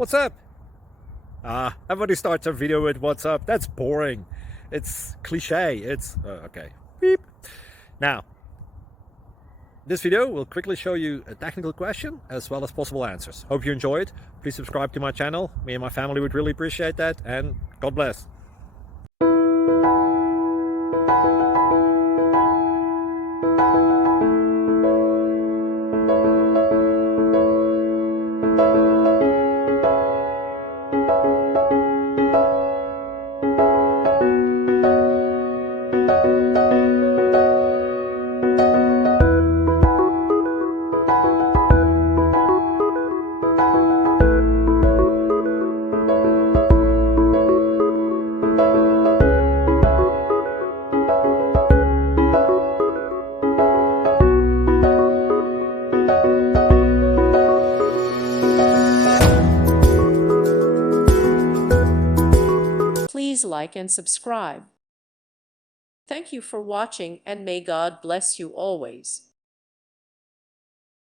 What's up? Everybody starts their video with what's up. That's boring. It's cliche. It's okay. Beep. Now, this video will quickly show you a technical question as well as possible answers. Hope you enjoy it. Please subscribe to my channel. Me and my family would really appreciate that, and God bless. Please like and subscribe. Thank you for watching, and may God bless you always.